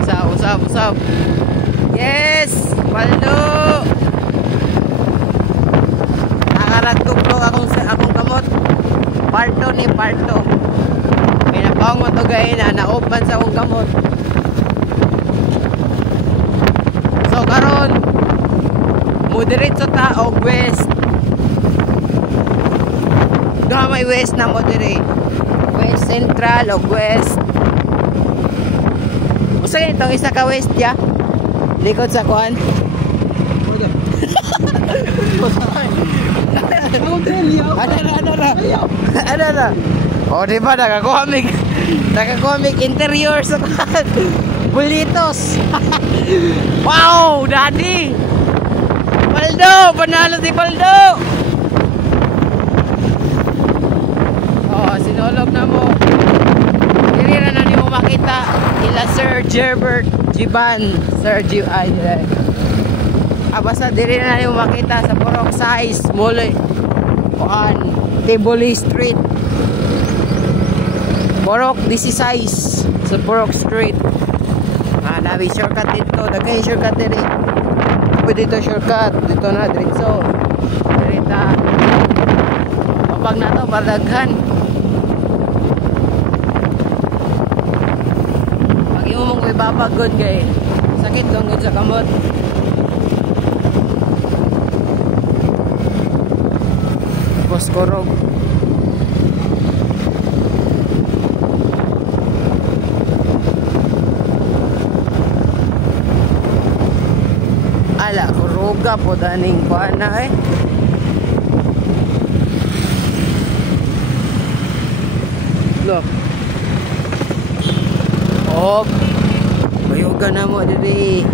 Usap. Yes! Paldo! Nakaragtuklong akong kamot. Parto. Pinapaong mo to gaya na naopan sa akong kamot. So karon moderate ta og west. Doon may west na moderate. West central o west. Usa itong isa ka west ya. Likod sa kuan. Ano. O diba nakakomik interior sa kuan. Bulitos. Wow, daddy. Paldo, panalo si Paldo. Oh, sinolog na mo. Dili na nimo makita ila Sir Gerbert Jiban, basta dili na nimo makita sa Purok Size Mall on Tiboli Street. Purok 16 sa Purok Street. Nabi shortcut dito, dagay shortcut dito. Pwede dito shortcut, dito na diretso. Direta. Kapag na to bardaghan. Pag imo mong ibabagod kay sakit tungod sa kamot. Boskorog. Ala, kuruga po daning kuana Look. Oh, bayogan na mo diri.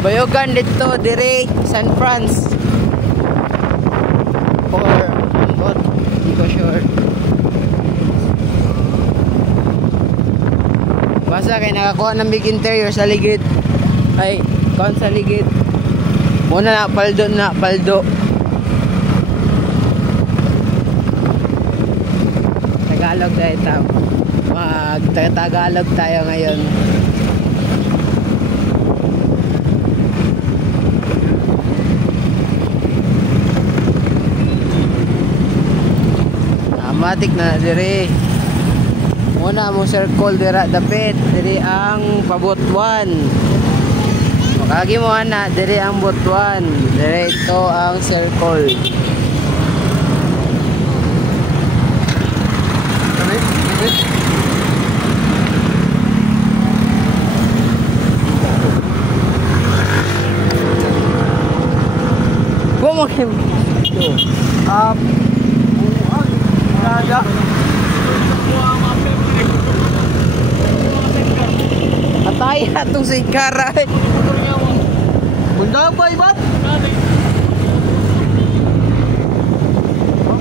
Bayogan dito diri San Franz. Or Ambot, hindi ko sure. Basta kay nakakuha ng big interior sa ligid. Ay, kuan sa ligid. Muna na paldo. Tagalog tayo. Tagalog tayo ngayon. Matik na diri. Muna mo circle dira dapit. Diri ang pabutuan. Makagi mo ana, diri ang butuan. Diretso ang circle. Bumagim. Ada. Atay atong sigara. Bunda ba ibat?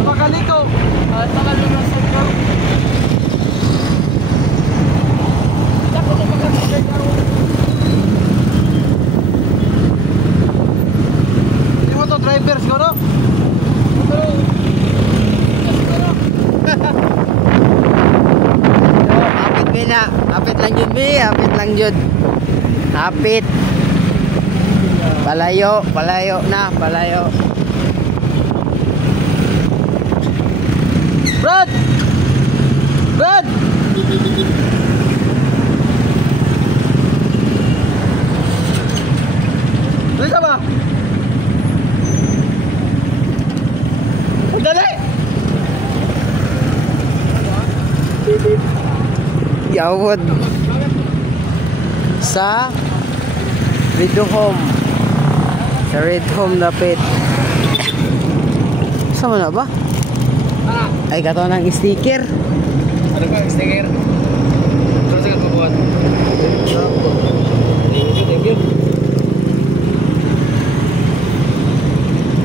Pagkaliko. Tagalog na sa car. Dapat ko pagkaliko. Di mo to driver siguro? Apit lang jud. Apit. Palayo na. Brad. Bisa ba? Dali. Yawod sa Red Home. Sa Red Home dapit. Sama na ba? Ay kato ng sticker. Ano ka sticker? Terus ka buat. Thank you.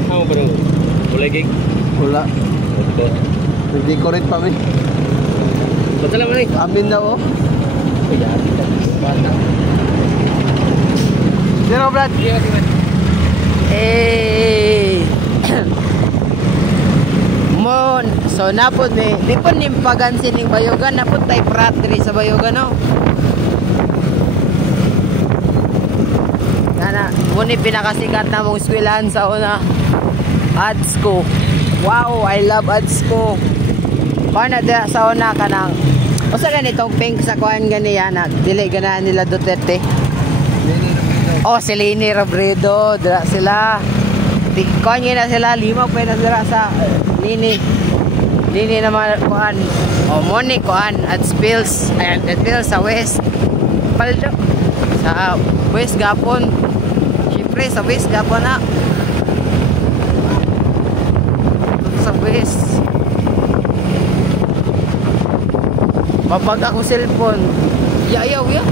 Kamu baru mulai gig? Wala. Nag-decorate pa mi. Betul apa nih? Amin dah oh. Ya, kita mana? Zero Brad. Mon, so napod ni, di po nimpagan sining Bayogan, napod tay prat diri sa Bayogan no. Muni pinakasikat na mong eskwelahan sa una. Adsco. Wow, I love Adsco. Paano na sa una ka nang usa ganitong pink sa kuan ganiya na dili ganahan nila Duterte. Oh, si Leni Robredo, dira sila. Kuan na sila, 5 pa na dira sa Lini naman kuan. Oh, Moni kuan at spills. Ayan, at spills sa West. Paldo. Sa West Gapon. Siyempre sa West Gapon na. Sa West. Mapag ako cellphone. Yayaw ya.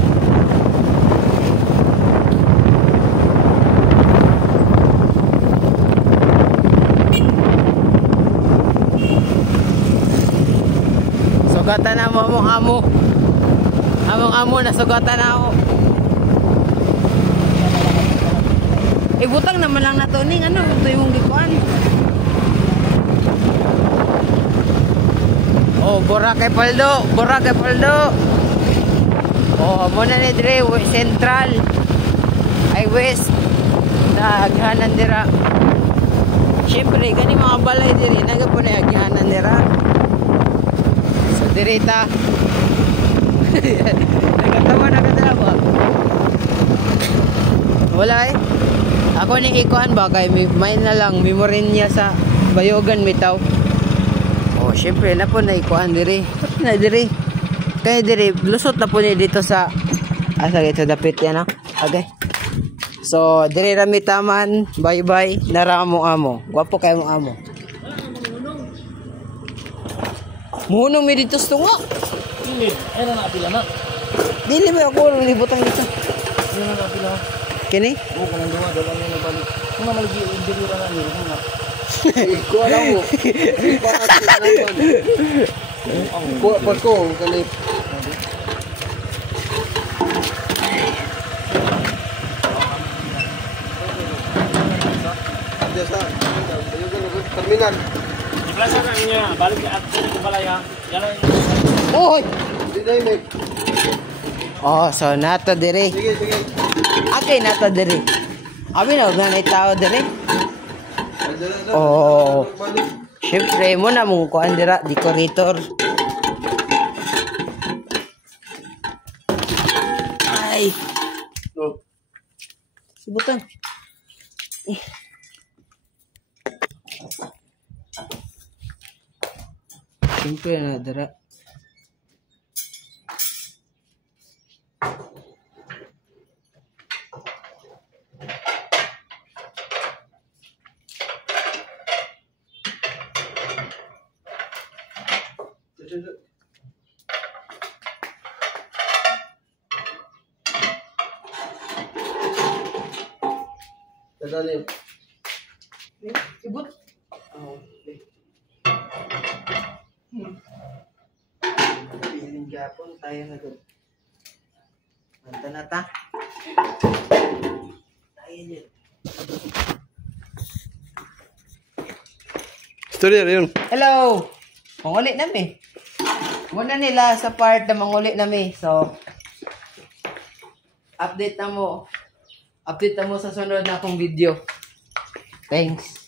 Sugatan na mo among amo. Among amo na sugatan na ako. Ibutang naman lang na to ning ano, ito yung gikuan. Oh, Boracay Paldo, Boracay Paldo. Oh, mo na ni dire Central. Ay West. Naghanan dira. Siyempre, gani mga balay dire, nagapon na agyanan dira. So direta. Nagatawa na ka ba? Wala eh. Ako ni ikuan ba kay may na lang memory niya sa Bayogan Mitaw. Oh, syempre na po na ikuan diri. Na diri. Kay diri lusot na po ni dito sa asa gito dapit yan, no? Okay. So, diri ra mi taman. Bye-bye. Naramo amo. Gwapo kay mo amo. Munong mi dito sa tunga. Dili, ay na napila na. Dili mo ako libutang dito. Ay na napila. Kini? Oo, kanang duwa, dalang yung nabalik. Kung na malagi, hindi ra na nila nga. Ko alam mo. Bakit ko naman? Ko pa ko kanip. Biasa. Terminal. Di plaza na niya, balik at sa balaya. Yalan. Oy. Di dai mek. Oh, so nato diri. Sige, sige. Okay, nato diri. Abi na ganay tao diri. Oh. Syempre mo na mong kuan dira decorator. Ay. Oh. Sibutan. Syempre na dira. Dadali. Ibut. Oh, okay. Piling Japon tayo na doon. Manta na ta. Ayun yun. Storya yun. Hello! Manguli nami. Muna nila sa part na manguli nami. So, update na mo. Update na mo sa sunod na akong video. Thanks.